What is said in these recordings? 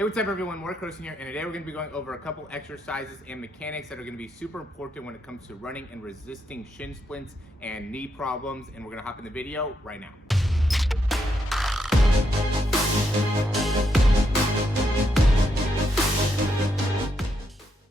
Hey, what's up everyone, Morey Croson here, and today we're going to be going over a couple exercises and mechanics that are going to be super important when it comes to running and resisting shin splints and knee problems, and we're going to hop in the video right now.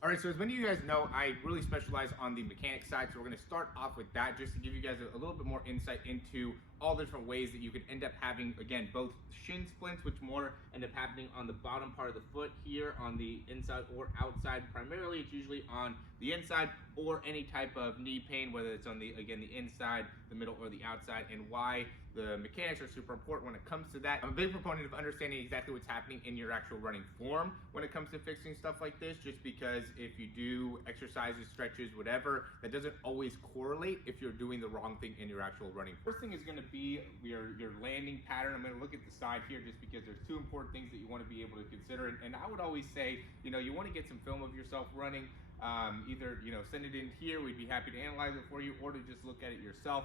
Alright, so as many of you guys know, I really specialize on the mechanics side, so we're going to start off with that just to give you guys a little bit more insight into all the different ways that you could end up having, again, both shin splints, which more end up happening on the bottom part of the foot here on the inside or outside. Primarily, it's usually on the inside, or any type of knee pain, whether it's on the, again, the inside, the middle, or the outside, and why the mechanics are super important when it comes to that. I'm a big proponent of understanding exactly what's happening in your actual running form when it comes to fixing stuff like this, just because if you do exercises, stretches, whatever, that doesn't always correlate if you're doing the wrong thing in your actual running. First thing is going to be your landing pattern. I'm going to look at the side here just because there's two important things that you want to be able to consider. And I would always say, you want to get some film of yourself running. Either send it in here, we'd be happy to analyze it for you, or to just look at it yourself,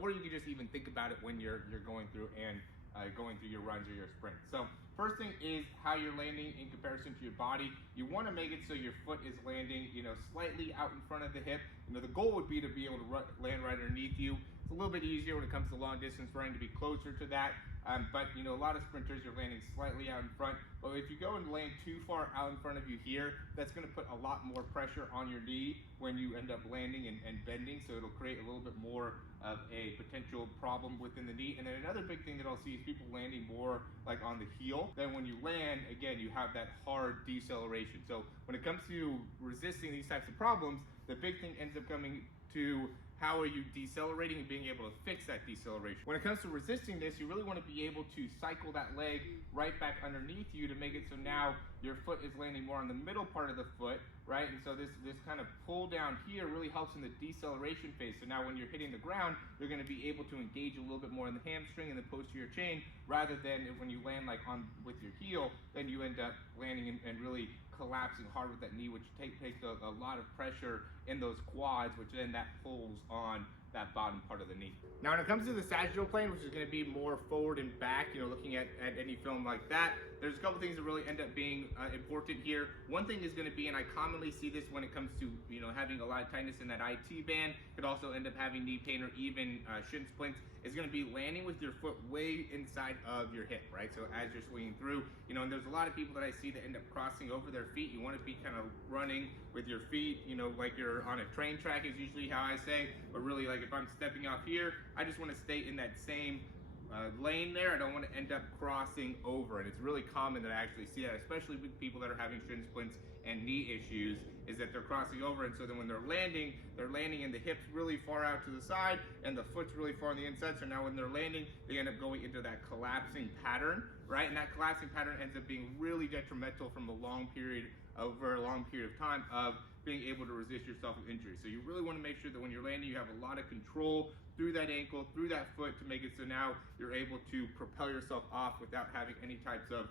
or you can just even think about it when you're going through and going through your runs or your sprints. So first thing is how you're landing in comparison to your body. You want to make it so your foot is landing slightly out in front of the hip. The goal would be to be able to land right underneath you. It's a little bit easier when it comes to long distance running to be closer to that. But a lot of sprinters are landing slightly out in front. But if you go and land too far out in front of you here, that's going to put a lot more pressure on your knee when you end up landing and bending. So it'll create a little bit more of a potential problem within the knee. And then another big thing that I'll see is people landing more like on the heel. Then when you land, again, you have that hard deceleration. So when it comes to resisting these types of problems, the big thing ends up coming to how are you decelerating and being able to fix that deceleration. When it comes to resisting this, you really want to be able to cycle that leg right back underneath you to make it so now your foot is landing more on the middle part of the foot, right? And so this kind of pull down here really helps in the deceleration phase. So now when you're hitting the ground, you're going to be able to engage a little bit more in the hamstring and the posterior chain, rather than when you land like with your heel, then you end up landing and really collapsing hard with that knee, which takes a lot of pressure in those quads, which then that pulls on that bottom part of the knee. Now when it comes to the sagittal plane, which is going to be more forward and back, looking at any film like that, there's a couple things that really end up being important here. One thing is going to be, and I commonly see this when it comes to having a lot of tightness in that IT band, could also end up having knee pain or even shin splints, is going to be landing with your foot way inside of your hip, right? So as you're swinging through, and there's a lot of people that I see that end up crossing over their feet. You want to be kind of running with your feet, like you're on a train track is usually how I say, but really like if I'm stepping off here, I just want to stay in that same lane there. I don't want to end up crossing over, and it's really common that I actually see that, especially with people that are having shin splints and knee issues, is that they're crossing over, and so then when they're landing and the hips really far out to the side and the foot's really far on the inside. So now when they're landing, they end up going into that collapsing pattern, right? And that collapsing pattern ends up being really detrimental from over a long period of time of being able to resist yourself with injury. So you really want to make sure that when you're landing, you have a lot of control through that ankle, through that foot, to make it so now you're able to propel yourself off without having any types of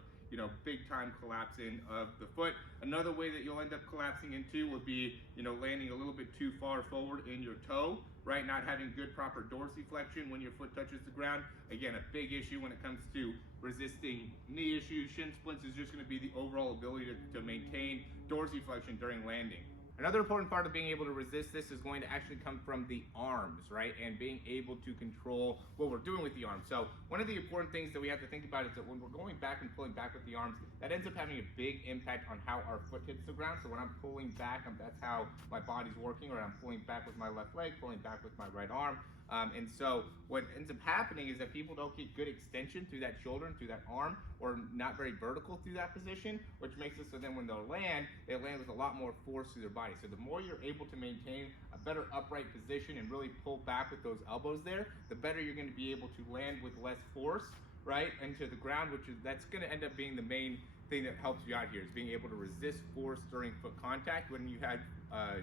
big time collapsing of the foot. Another way that you'll end up collapsing into would be, landing a little bit too far forward in your toe, right? Not having good proper dorsiflexion when your foot touches the ground. Again, a big issue when it comes to resisting knee issues, shin splints, is just going to be the overall ability to maintain dorsiflexion during landing. Another important part of being able to resist this is going to actually come from the arms, right? And being able to control what we're doing with the arms. So one of the important things that we have to think about is that when we're going back and pulling back with the arms, that ends up having a big impact on how our foot hits the ground. So when I'm pulling back, that's how my body's working, or I'm pulling back with my left leg, pulling back with my right arm. And so what ends up happening is that people don't get good extension through that shoulder and through that arm, or not very vertical through that position, which makes it so then when they land with a lot more force through their body. So the more you're able to maintain a better upright position and really pull back with those elbows there, the better you're going to be able to land with less force, right, into the ground, that's going to end up being the main thing that helps you out here, is being able to resist force during foot contact. When you had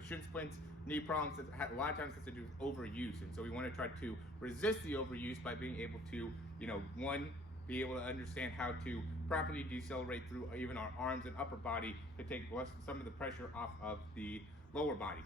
shin splints, knee problems, a lot of times has to do with overuse, and so we want to try to resist the overuse by being able to, one, be able to understand how to properly decelerate through even our arms and upper body to take some of the pressure off of the lower body.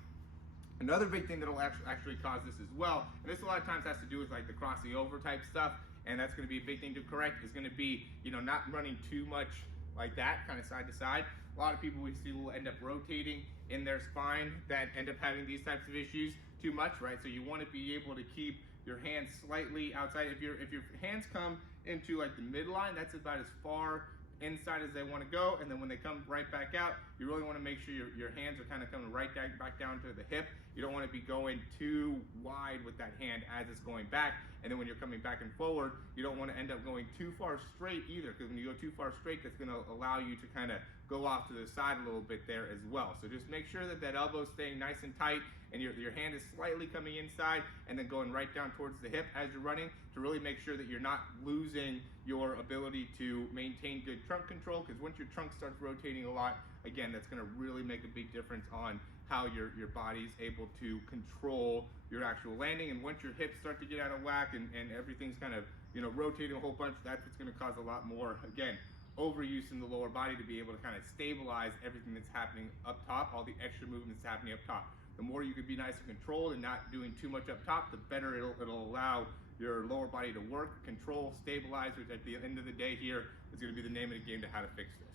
Another big thing that will actually cause this as well, and this a lot of times has to do with like the crossing over type stuff, and that's going to be a big thing to correct, is going to be, not running too much like that, kind of side to side. A lot of people we see will end up rotating in their spine that end up having these types of issues too much, right? So you want to be able to keep your hands slightly outside. If your hands come into like the midline, that's about as far inside as they want to go, and then when they come right back out, you really want to make sure your hands are kind of coming right back down to the hip. You don't want to be going too wide with that hand as it's going back, and then when you're coming back and forward, you don't want to end up going too far straight either, because when you go too far straight, that's going to allow you to kind of go off to the side a little bit there as well. So just make sure that elbow is staying nice and tight, and your hand is slightly coming inside and then going right down towards the hip as you're running, to really make sure that you're not losing your ability to maintain good trunk control, because once your trunk starts rotating a lot, again, that's going to really make a big difference on how your body's able to control your actual landing. And once your hips start to get out of whack and everything's kind of, you know, rotating a whole bunch, that's what's going to cause a lot more, again, overuse in the lower body to be able to kind of stabilize everything that's happening up top, all the extra movements happening up top. The more you can be nice and controlled and not doing too much up top, the better it'll allow your lower body to work, control, stabilize, which at the end of the day here is going to be the name of the game to how to fix this.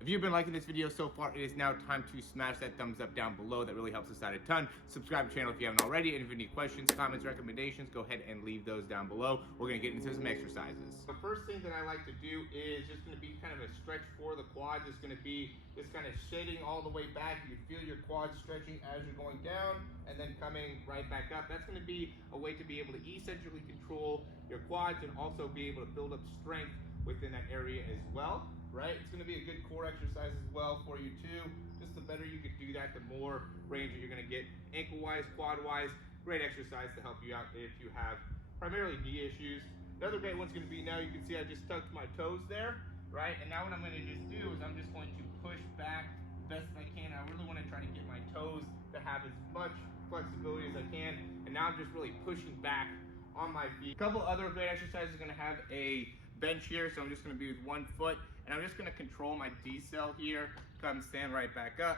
If you've been liking this video so far, it is now time to smash that thumbs up down below. That really helps us out a ton. Subscribe to the channel if you haven't already. And if you have any questions, comments, recommendations, go ahead and leave those down below. We're going to get into some exercises. The first thing that I like to do is just going to be kind of a stretch for the quads. It's going to be just kind of shading all the way back. You feel your quads stretching as you're going down and then coming right back up. That's going to be a way to be able to eccentrically control your quads and also be able to build up strength within that area as well, right? It's going to be a good core exercise as well for you too. Just the better you can do that, the more range that you're going to get ankle-wise, quad-wise. Great exercise to help you out if you have primarily knee issues. Another great one's going to be, now you can see I just tucked my toes there, right? And now what I'm going to just do is I'm just going to push back the best I can. I really want to try to get my toes to have as much flexibility as I can. And now I'm just really pushing back on my feet. A couple other great exercises are going to have a bench here, so I'm just going to be with one foot, and I'm just going to control my decel here, come stand right back up.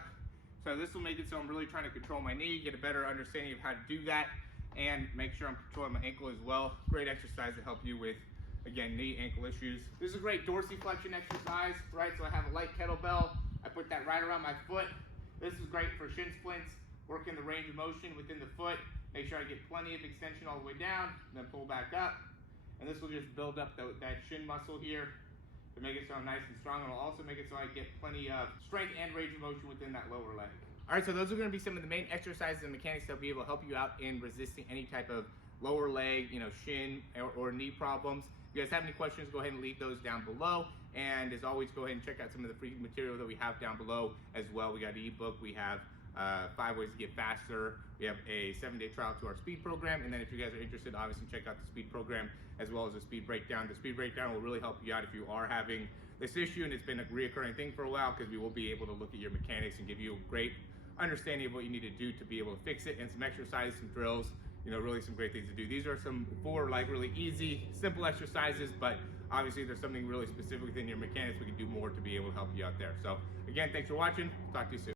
So this will make it so I'm really trying to control my knee, get a better understanding of how to do that, and make sure I'm controlling my ankle as well. Great exercise to help you with, again, knee, ankle issues. This is a great dorsiflexion exercise, right? So I have a light kettlebell, I put that right around my foot. This is great for shin splints, working the range of motion within the foot. Make sure I get plenty of extension all the way down, and then pull back up. And this will just build up that shin muscle here to make it so I'm nice and strong. And it'll also make it so I get plenty of strength and range of motion within that lower leg. All right, so those are going to be some of the main exercises and mechanics that will be able to help you out in resisting any type of lower leg, you know, shin or knee problems. If you guys have any questions, go ahead and leave those down below. And as always, go ahead and check out some of the free material that we have down below as well. We got an ebook, we have 5 ways to get faster. We have a 7-day trial to our speed program. And then if you guys are interested, obviously check out the speed program as well as the speed breakdown. The speed breakdown will really help you out if you are having this issue, and it's been a reoccurring thing for a while, because we will be able to look at your mechanics and give you a great understanding of what you need to do to be able to fix it, and some exercises, some drills, you know, really some great things to do. These are some 4 like really easy, simple exercises, but obviously there's something really specific within your mechanics we can do more to be able to help you out there. So again, thanks for watching. Talk to you soon.